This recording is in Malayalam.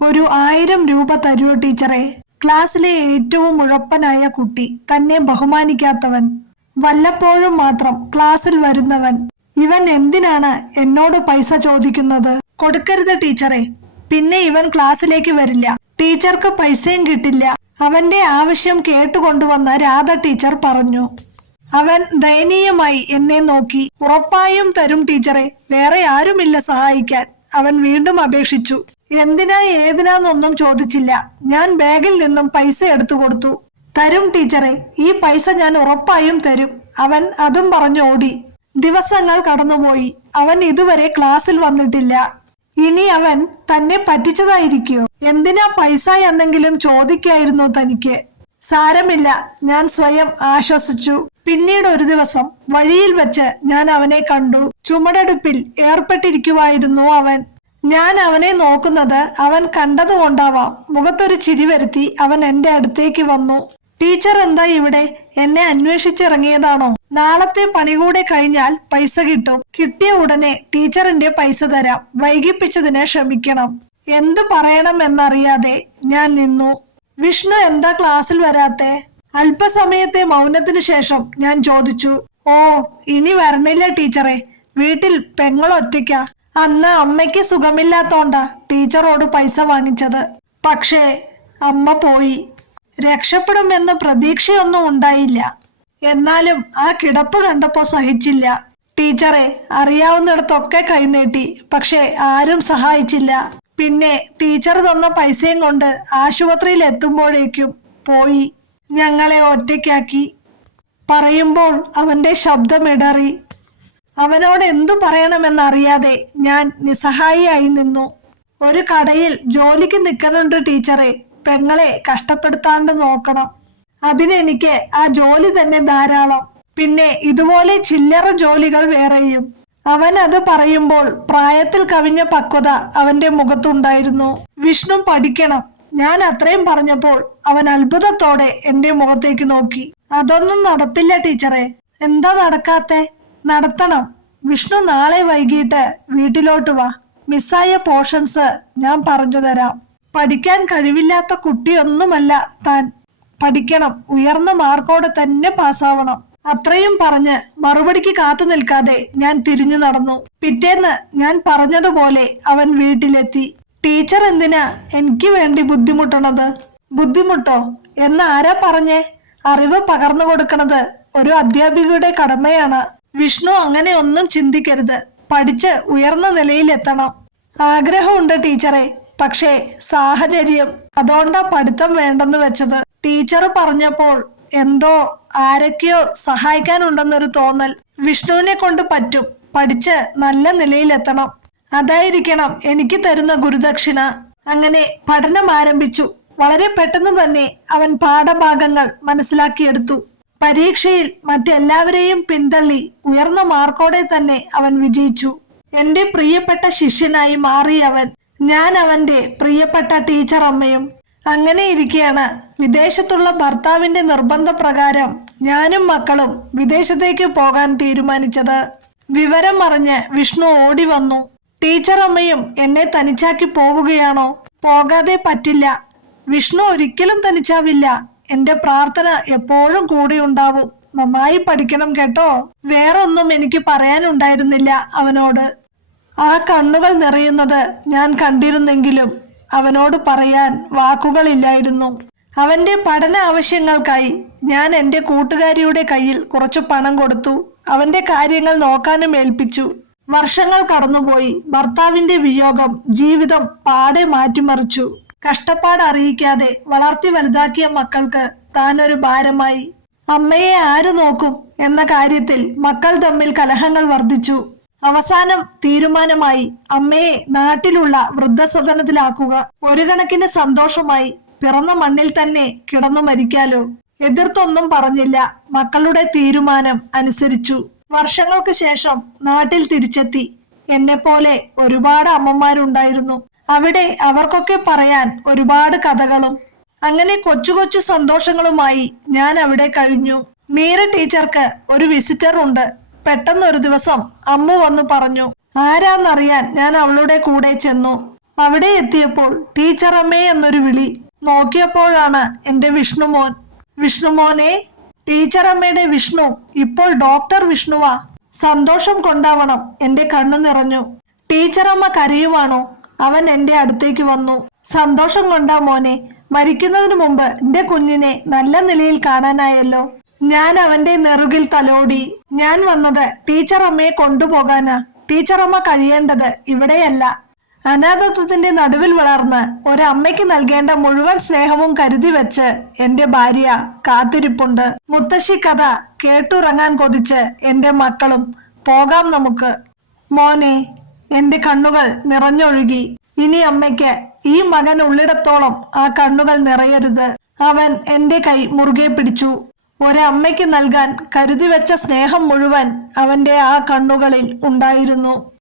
ഒരു 1000 രൂപ തരൂ ടീച്ചറെ. ക്ലാസ്സിലെ ഏറ്റവും ഉഴപ്പനായ കുട്ടി, തന്നെ ബഹുമാനിക്കാത്തവൻ, വല്ലപ്പോഴും മാത്രം ക്ലാസ്സിൽ വരുന്നവൻ, ഇവൻ എന്തിനാണ് എന്നോട് പൈസ ചോദിക്കുന്നത്? കൊടുക്കരുത് ടീച്ചറെ, പിന്നെ ഇവൻ ക്ലാസ്സിലേക്ക് വരില്ല, ടീച്ചർക്ക് പൈസയും കിട്ടില്ല. അവന്റെ ആവശ്യം കേട്ടുകൊണ്ടുവന്ന രാധ ടീച്ചർ പറഞ്ഞു. അവൻ ദയനീയമായി എന്നെ നോക്കി. ഉറപ്പായും തരും ടീച്ചറെ, വേറെ ആരുമില്ല സഹായിക്കാൻ, അവൻ വീണ്ടും അപേക്ഷിച്ചു. എന്തിനാ ഏതിനാന്നൊന്നും ചോദിച്ചില്ല. ഞാൻ ബാഗിൽ നിന്നും പൈസ എടുത്തു കൊടുത്തു. തരും ടീച്ചറെ, ഈ പൈസ ഞാൻ ഉറപ്പായും തരും. അവൻ അതും പറഞ്ഞു ഓടി. ദിവസങ്ങൾ കടന്നുപോയി. അവൻ ഇതുവരെ ക്ലാസ്സിൽ വന്നിട്ടില്ല. ഇനി അവൻ തന്നെ പറ്റിച്ചതായിരിക്കോ? എന്തിനാ പൈസ എന്നെങ്കിലും ചോദിക്കായിരുന്നു തനിക്ക്. സാരമില്ല, ഞാൻ സ്വയം ആശ്വസിച്ചു. പിന്നീട് ഒരു ദിവസം വഴിയിൽ വെച്ച് ഞാൻ അവനെ കണ്ടു. ചുമടെടുപ്പിൽ ഏർപ്പെട്ടിരിക്കുവായിരുന്നു അവൻ. ഞാൻ അവനെ നോക്കുന്നത് അവൻ കണ്ടതുകൊണ്ടാവാം. മുഖത്തൊരു ചിരി വരുത്തി അവൻ എന്റെ അടുത്തേക്ക് വന്നു. ടീച്ചർ എന്താ ഇവിടെ? എന്നെ അന്വേഷിച്ചിറങ്ങിയതാണോ? നാളത്തെ പണി കൂടെ കഴിഞ്ഞാൽ പൈസ കിട്ടും. കിട്ടിയ ഉടനെ ടീച്ചറിന്റെ പൈസ തരാം. വൈകിപ്പിച്ചതിന് ക്ഷമിക്കണം. എന്തു പറയണം എന്നറിയാതെ ഞാൻ നിന്നു. വിഷ്ണു എന്താ ക്ലാസ്സിൽ വരാത്തെ? അല്പസമയത്തെ മൗനത്തിനു ശേഷം ഞാൻ ചോദിച്ചു. ഓ, ഇനി വരണില്ല ടീച്ചറെ, വീട്ടിൽ പെങ്ങളൊറ്റയ്ക്ക. അന്ന് അമ്മയ്ക്ക് സുഖമില്ലാത്തോണ്ടാ ടീച്ചറോട് പൈസ വാങ്ങിച്ചത്. പക്ഷേ അമ്മ പോയി. രക്ഷപ്പെടുമെന്ന് പ്രതീക്ഷയൊന്നും ഉണ്ടായില്ല. എന്നാലും ആ കിടപ്പ് കണ്ടപ്പോ സഹിച്ചില്ല. ടീച്ചറെ, അറിയാവുന്നിടത്തൊക്കെ കൈനീട്ടി, പക്ഷെ ആരും സഹായിച്ചില്ല. പിന്നെ ടീച്ചർ തന്ന പൈസയും കൊണ്ട് ആശുപത്രിയിൽ എത്തുമ്പോഴേക്കും പോയി. ഞങ്ങളെ ഒറ്റയ്ക്കാക്കി. പറയുമ്പോൾ അവന്റെ ശബ്ദമിടറി. അവനോട് എന്തു പറയണമെന്നറിയാതെ ഞാൻ നിസ്സഹായിയായി നിന്നു. ഒരു കടയിൽ ജോലിക്ക് നിൽക്കുന്നുണ്ട് ടീച്ചറെ, പെങ്ങളെ കഷ്ടപ്പെടുത്താണ്ട് നോക്കണം. അതിനെനിക്ക് ആ ജോലി തന്നെ ധാരാളം. പിന്നെ ഇതുപോലെ ചില്ലറ ജോലികൾ വേറെയും. അവൻ അത് പറയുമ്പോൾ പ്രായത്തിൽ കവിഞ്ഞ പക്വത അവന്റെ മുഖത്തുണ്ടായിരുന്നു. വിഷ്ണു പഠിക്കണം, ഞാൻ അത്രയും പറഞ്ഞപ്പോൾ അവൻ അത്ഭുതത്തോടെ എന്റെ മുഖത്തേക്ക് നോക്കി. അതൊന്നും നടപ്പില്ല ടീച്ചറെ. എന്താ നടക്കാത്തെ? നടത്തണം. വിഷ്ണു, നാളെ വൈകിട്ട് വീട്ടിലോട്ട് വാ. മിസ്സായ പോർഷൻസ് ഞാൻ പറഞ്ഞു തരാം. പഠിക്കാൻ കഴിവില്ലാത്ത കുട്ടിയൊന്നുമല്ല താൻ. പഠിക്കണം, ഉയർന്ന മാർക്കോടെ തന്നെ പാസ്സാവണം. അത്രയും പറഞ്ഞ് മറുപടിക്ക് കാത്തു നിൽക്കാതെ ഞാൻ തിരിഞ്ഞു നടന്നു. പിറ്റേന്ന് ഞാൻ പറഞ്ഞതുപോലെ അവൻ വീട്ടിലെത്തി. ടീച്ചർ എന്തിനാ എനിക്ക് വേണ്ടി ബുദ്ധിമുട്ടണത്? ബുദ്ധിമുട്ടോ എന്ന് ആരാ പറഞ്ഞേ? അറിവ് പകർന്നു കൊടുക്കണത് ഒരു അധ്യാപികയുടെ കടമയാണ്. വിഷ്ണു അങ്ങനെ ഒന്നും ചിന്തിക്കരുത്. പഠിച്ച് ഉയർന്ന നിലയിലെത്തണം. ആഗ്രഹമുണ്ട് ടീച്ചറെ, പക്ഷേ സാഹചര്യം, അതുകൊണ്ടാ പഠിത്തം വേണ്ടെന്ന് വെച്ചത്. ടീച്ചർ പറഞ്ഞപ്പോൾ എന്തോ ആരൊക്കെയോ സഹായിക്കാനുണ്ടെന്നൊരു തോന്നൽ. വിഷ്ണുവിനെ കൊണ്ട് പറ്റും. പഠിച്ച് നല്ല നിലയിലെത്തണം. അതായിരിക്കണം എനിക്ക് തരുന്ന ഗുരുദക്ഷിണ. അങ്ങനെ പഠനം ആരംഭിച്ചു. വളരെ പെട്ടെന്ന് തന്നെ അവൻ പാഠഭാഗങ്ങൾ മനസ്സിലാക്കിയെടുത്തു. പരീക്ഷയിൽ മറ്റെല്ലാവരെയും പിന്തള്ളി ഉയർന്ന മാർക്കോടെ തന്നെ അവൻ വിജയിച്ചു. എന്റെ പ്രിയപ്പെട്ട ശിഷ്യനായി മാറി അവൻ. ഞാൻ അവന്റെ പ്രിയപ്പെട്ട ടീച്ചർ അമ്മയും. അങ്ങനെ ഇരിക്കെയാണ് വിദേശത്തുള്ള ഭർത്താവിന്റെ നിർബന്ധപ്രകാരം ഞാനും മക്കളും വിദേശത്തേക്ക് പോകാൻ തീരുമാനിച്ചത്. വിവരം അറിഞ്ഞ് വിഷ്ണു ഓടി വന്നു. ടീച്ചർ അമ്മയും എന്നെ തനിച്ചാക്കി പോവുകയാണോ? പോകാതെ പറ്റില്ല. വിഷ്ണു ഒരിക്കലും തനിച്ചാവില്ല. എന്റെ പ്രാർത്ഥന എപ്പോഴും കൂടെ ഉണ്ടാവും. നന്നായി പഠിക്കണം കേട്ടോ. വേറൊന്നും എനിക്ക് പറയാനുണ്ടായിരുന്നില്ല അവനോട്. ആ കണ്ണുകൾ നിറയുന്നത് ഞാൻ കണ്ടിരുന്നെങ്കിലും അവനോട് പറയാൻ വാക്കുകളില്ലായിരുന്നു. അവന്റെ പഠന ആവശ്യങ്ങൾക്കായി ഞാൻ എൻ്റെ കൂട്ടുകാരിയുടെ കയ്യിൽ കുറച്ചു പണം കൊടുത്തു. അവന്റെ കാര്യങ്ങൾ നോക്കാനും ഏൽപ്പിച്ചു. വർഷങ്ങൾ കടന്നുപോയി. ഭർത്താവിന്റെ വിയോഗം ജീവിതം പാടെ മാറ്റിമറിച്ചു. കഷ്ടപ്പാട് അറിയിക്കാതെ വളർത്തി വലുതാക്കിയ മക്കൾക്ക് താനൊരു ഭാരമായി. അമ്മയെ ആര് നോക്കും എന്ന കാര്യത്തിൽ മക്കൾ തമ്മിൽ കലഹങ്ങൾ വർദ്ധിച്ചു. അവസാനം തീരുമാനമായി അമ്മയെ നാട്ടിലുള്ള വൃദ്ധസദനത്തിലാക്കുക. ഒരു കണക്കിന് സന്തോഷമായി. പിറന്ന മണ്ണിൽ തന്നെ കിടന്നു മരിക്കാലോ. എതിർത്തൊന്നും പറഞ്ഞില്ല. മക്കളുടെ തീരുമാനം അനുസരിച്ചു. വർഷങ്ങൾക്ക് ശേഷം നാട്ടിൽ തിരിച്ചെത്തി. എന്നെപ്പോലെ ഒരുപാട് അമ്മമാരുണ്ടായിരുന്നു അവിടെ. അവർക്കൊക്കെ പറയാൻ ഒരുപാട് കഥകളും. അങ്ങനെ കൊച്ചു കൊച്ചു സന്തോഷങ്ങളുമായി ഞാൻ അവിടെ കഴിഞ്ഞു. മീര ടീച്ചർക്ക് ഒരു വിസിറ്റർ ഉണ്ട്. പെട്ടെന്നൊരു ദിവസം അമ്മു വന്നു പറഞ്ഞു. ആരാന്നറിയാൻ ഞാൻ അവളുടെ കൂടെ ചെന്നു. അവിടെ എത്തിയപ്പോൾ ടീച്ചറമ്മേ എന്നൊരു വിളി. നോക്കിയപ്പോഴാണ് എന്റെ വിഷ്ണുമോൻ. വിഷ്ണുമോനെ. ടീച്ചറമ്മയുടെ വിഷ്ണു ഇപ്പോൾ ഡോക്ടർ വിഷ്ണുവാ. സന്തോഷം കൊണ്ടാവണം എന്റെ കണ്ണു നിറഞ്ഞു. ടീച്ചറമ്മ കരയുവാണോ? അവൻ എന്റെ അടുത്തേക്ക് വന്നു. സന്തോഷം കൊണ്ടാ മോനെ. മരിക്കുന്നതിന് മുമ്പ് എന്റെ കുഞ്ഞിനെ നല്ല നിലയിൽ കാണാനായല്ലോ. ഞാൻ അവന്റെ നെറുകിൽ തലോടി. ഞാൻ വന്നത് ടീച്ചറമ്മയെ കൊണ്ടുപോകാനാ. ടീച്ചറമ്മ കഴിയേണ്ടത് ഇവിടെയല്ല. അനാഥത്വത്തിന്റെ നടുവിൽ വളർന്ന് ഒരമ്മയ്ക്ക് നൽകേണ്ട മുഴുവൻ സ്നേഹവും കരുതി വെച്ച് എന്റെ ഭാര്യ കാത്തിരിപ്പുണ്ട്. മുത്തശ്ശി കഥ കേട്ടുറങ്ങാൻ കൊതിച്ച് എന്റെ മക്കളും. പോകാം നമുക്ക്. മോനെ. എന്റെ കണ്ണുകൾ നിറഞ്ഞൊഴുകി. ഇനി അമ്മയ്ക്ക് ഈ മകൻ ഉള്ളിടത്തോളം ആ കണ്ണുകൾ നിറയരുത്. അവൻ എന്റെ കൈ മുറുകെ പിടിച്ചു. ഒരമ്മയ്ക്ക് നൽകാൻ കരുതി വെച്ച സ്നേഹം മുഴുവൻ അവന്റെ ആ കണ്ണുകളിൽ ഉണ്ടായിരുന്നു.